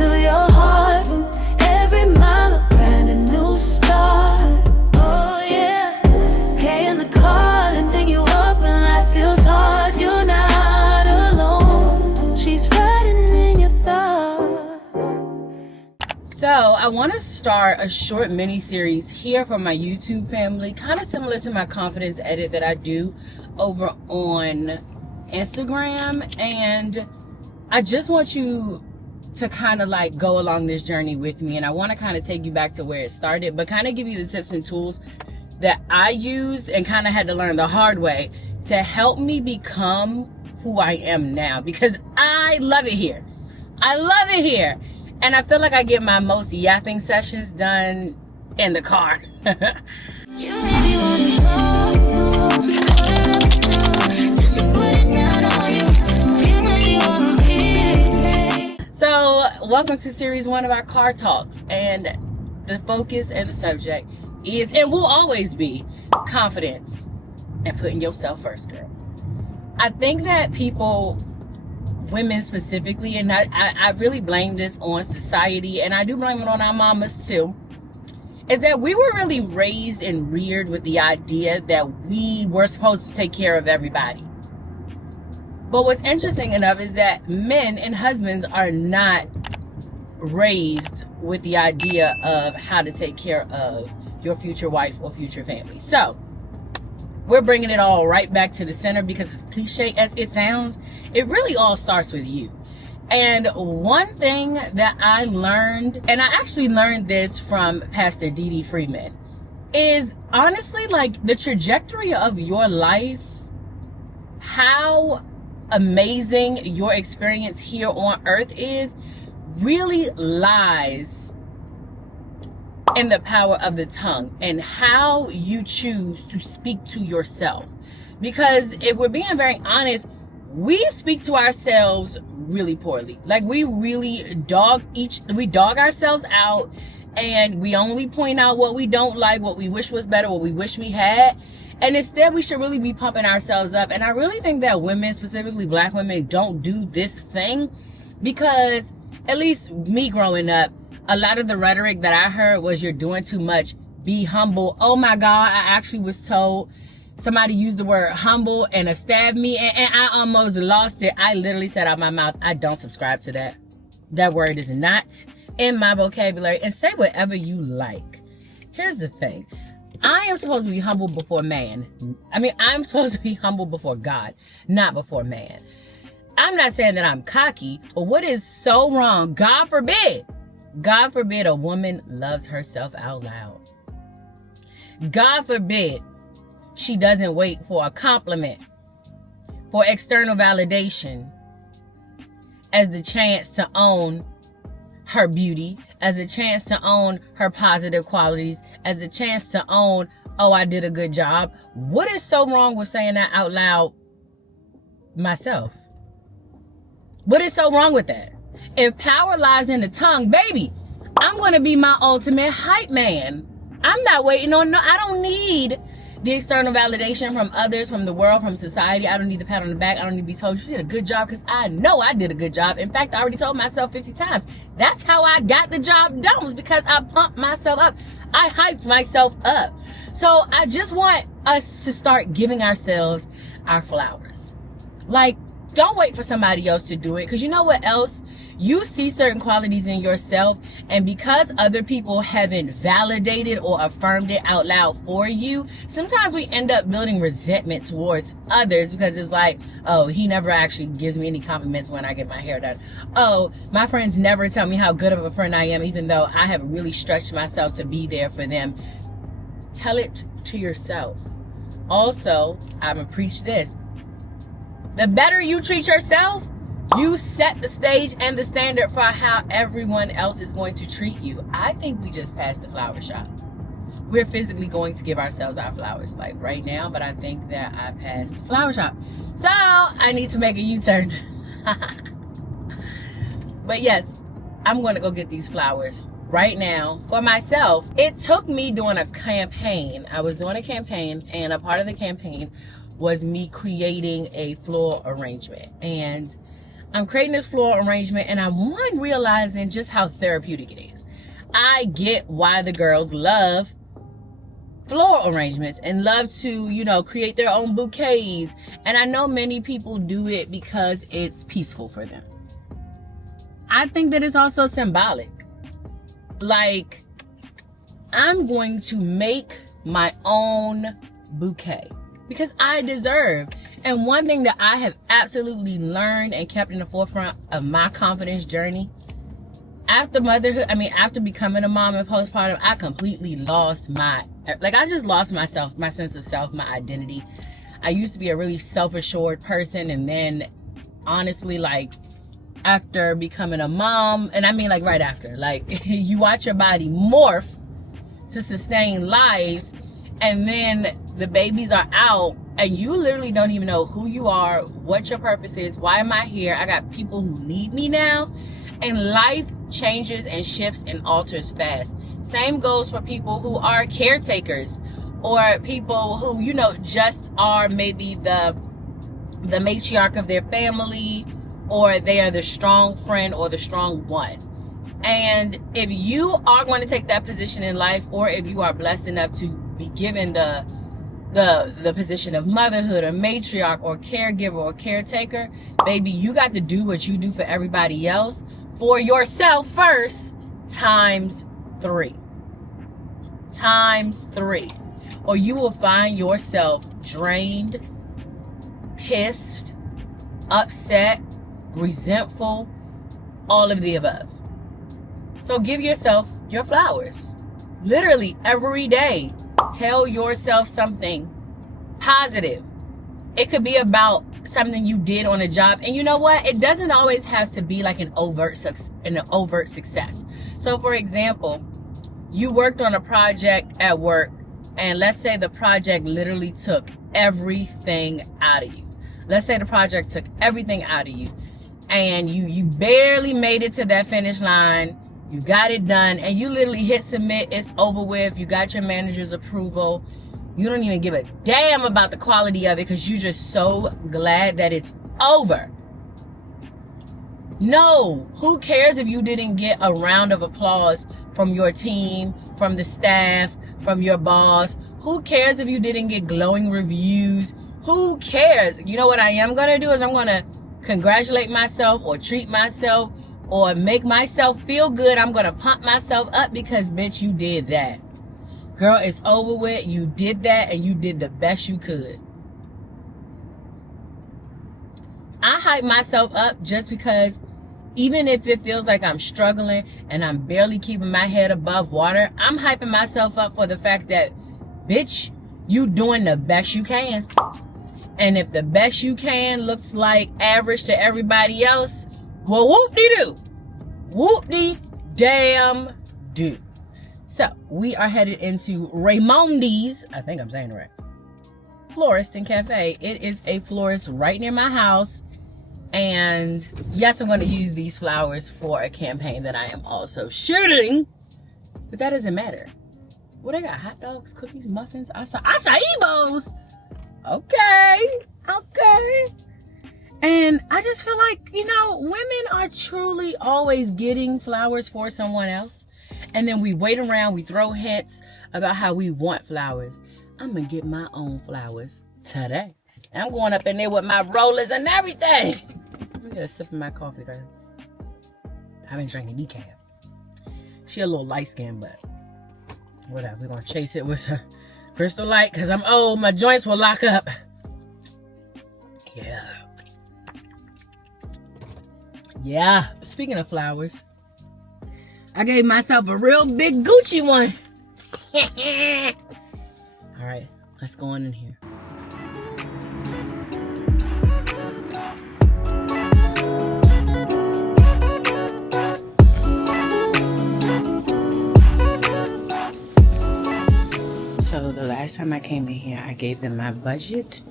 to your heart. Every mile a brand new start. Oh yeah. Hey in the car, lifting you up when life feels hard. You're not alone. She's riding in your thoughts. So I want to start a short mini series here for my YouTube family, kind of similar to my confidence edit that I do over on Instagram, and I just want you to kind of like go along this journey with me, and I want to kind of take you back to where it started, but kind of give you the tips and tools that I used and kind of had to learn the hard way to help me become who I am now, because I love it here. I love it here. And I feel like I get my most yapping sessions done in the car. You really wanna go, just to put it down on you. You really wanna be. So, welcome to series 1 of our car talks. And the focus and the subject is, and will always be, confidence and putting yourself first, girl. I think that people, women specifically, and I really blame this on society, and I do blame it on our mamas too, is that we were really raised and reared with the idea that we were supposed to take care of everybody. But what's interesting enough is that men and husbands are not raised with the idea of how to take care of your future wife or future family. So we're bringing it all right back to the center, because as cliche as it sounds, it really all starts with you. And one thing that I learned, and I actually learned this from Pastor Dee Freeman, is honestly, like, the trajectory of your life, how amazing your experience here on earth is, really lies in the power of the tongue and how you choose to speak to yourself. Because if we're being very honest, we speak to ourselves really poorly. Like, we really dog ourselves out, and we only point out what we don't like, what we wish was better, what we wish we had. And instead, we should really be pumping ourselves up. And I really think that women, specifically black women, don't do this thing, because at least me growing up, a lot of the rhetoric that I heard was, you're doing too much, be humble. Oh my God, I actually was told, somebody used the word humble and it stabbed me, and I almost lost it. I literally said out my mouth, I don't subscribe to that. That word is not in my vocabulary. And say whatever you like. Here's the thing. I am supposed to be humble before man. I mean, I'm supposed to be humble before God, not before man. I'm not saying that I'm cocky, but what is so wrong, God forbid a woman loves herself out loud. God forbid she doesn't wait for a compliment, for external validation, as the chance to own her beauty, as a chance to own her positive qualities, as a chance to own, oh, I did a good job. What is so wrong with saying that out loud myself? What is so wrong with that? If power lies in the tongue, baby, I'm going to be my ultimate hype man. I'm not waiting on, I don't need the external validation from others, from the world, from society. I don't need the pat on the back. I don't need to be told you did a good job, because I know I did a good job. In fact, I already told myself 50 times. That's how I got the job done, was because I pumped myself up. I hyped myself up. So I just want us to start giving ourselves our flowers. Like, don't wait for somebody else to do it, because you know what else? You see certain qualities in yourself, and because other people haven't validated or affirmed it out loud for you, sometimes we end up building resentment towards others, because it's like, oh, he never actually gives me any compliments when I get my hair done. Oh, my friends never tell me how good of a friend I am, even though I have really stretched myself to be there for them. Tell it to yourself. Also, I'm gonna preach this. The better you treat yourself, you set the stage and the standard for how everyone else is going to treat you. I think we just passed the flower shop. We're physically going to give ourselves our flowers, like right now, but I think that I passed the flower shop. So I need to make a U-turn. But yes, I'm going to go get these flowers right now for myself. It took me doing a campaign. I was doing a campaign, and a part of the campaign was me creating a floral arrangement. And I'm creating this floral arrangement, and I'm realizing just how therapeutic it is. I get why the girls love floral arrangements and love to, you know, create their own bouquets. And I know many people do it because it's peaceful for them. I think that it's also symbolic. Like, I'm going to make my own bouquet because I deserve. And one thing that I have absolutely learned and kept in the forefront of my confidence journey, after motherhood, after becoming a mom and postpartum, I completely lost I just lost myself, my sense of self, my identity. I used to be a really self-assured person, and then honestly, like, after becoming a mom, and right after, like, you watch your body morph to sustain life, and then the babies are out, and you literally don't even know who you are, what your purpose is, why am I here? I got people who need me now, and life changes and shifts and alters fast. Same goes for people who are caretakers, or people who, you know, just are maybe the matriarch of their family, or they are the strong friend or the strong one. And if you are going to take that position in life, or if you are blessed enough to be given the position of motherhood or matriarch or caregiver or caretaker, baby, you got to do what you do for everybody else for yourself first, times 3. Times 3. Or you will find yourself drained, pissed, upset, resentful, all of the above. So give yourself your flowers. Literally every day, tell yourself something positive. It could be about something you did on a job, and you know what? It doesn't always have to be like an overt success. So for example, you worked on a project at work, and let's say the project literally took everything out of you. Let's say the project took everything out of you, and you barely made it to that finish line. You got it done, and you literally hit submit. It's over with. You got your manager's approval. You don't even give a damn about the quality of it because you're just so glad that it's over. No, who cares if you didn't get a round of applause from your team, from the staff, from your boss? Who cares if you didn't get glowing reviews? Who cares? You know what I am going to do is I'm going to congratulate myself or treat myself or make myself feel good. I'm going to pump myself up because, bitch, you did that. Girl, it's over with. You did that, and you did the best you could. I hype myself up just because even if it feels like I'm struggling and I'm barely keeping my head above water, I'm hyping myself up for the fact that, bitch, you doing the best you can. And if the best you can looks like average to everybody else, well, whoop-de-doo. Whoop-de-damn-do. So, we are headed into Raymondi's, I think I'm saying it right, Florist and Cafe. It is a florist right near my house. And yes, I'm going to use these flowers for a campaign that I am also shooting. But that doesn't matter. What, I got hot dogs, cookies, muffins, acai bowls. Okay. And I just feel like, you know, women are truly always getting flowers for someone else. And then we wait around, we throw hints about how we want flowers. I'm going to get my own flowers today. And I'm going up in there with my rollers and everything. Let me get a sip of my coffee there. I've been drinking decaf. She a little light skinned, but whatever. We're going to chase it with a Crystal Light because I'm old. My joints will lock up. Yeah. Speaking of flowers, I gave myself a real big Gucci one. All right, let's go on in here. So the last time I came in here, I gave them my budget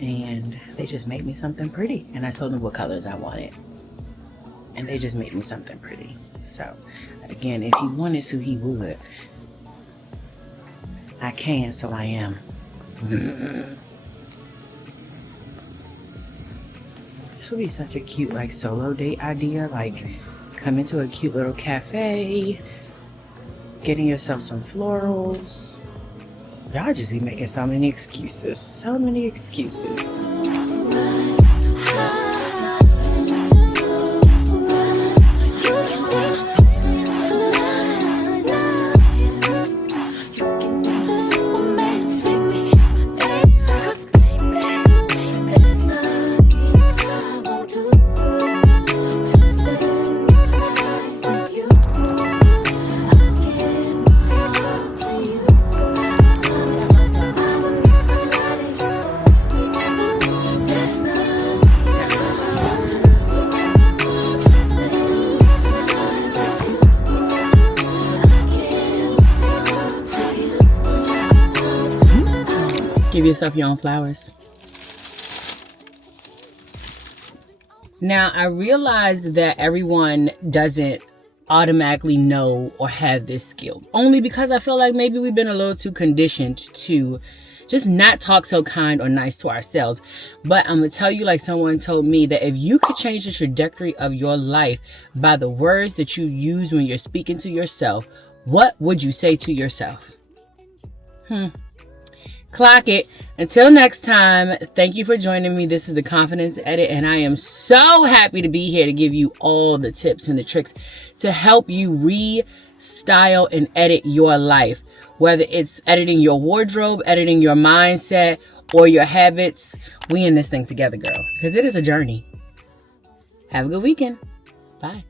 and they just made me something pretty. And I told them what colors I wanted. And they just made me something pretty. So, again, if he wanted to, he would. I can, so I am. This would be such a cute like solo date idea. Like come into a cute little cafe, getting yourself some florals. Y'all just be making so many excuses. So many excuses. Give yourself your own flowers. Now, I realize that everyone doesn't automatically know or have this skill. Only because I feel like maybe we've been a little too conditioned to just not talk so kind or nice to ourselves. But I'm going to tell you, like someone told me, that if you could change the trajectory of your life by the words that you use when you're speaking to yourself, what would you say to yourself? Clock it. Until next time, thank you for joining me. This is the Confidence Edit, and I am so happy to be here to give you all the tips and the tricks to help you restyle and edit your life. Whether it's editing your wardrobe, editing your mindset, or your habits, we in this thing together, girl, because it is a journey. Have a good weekend. Bye.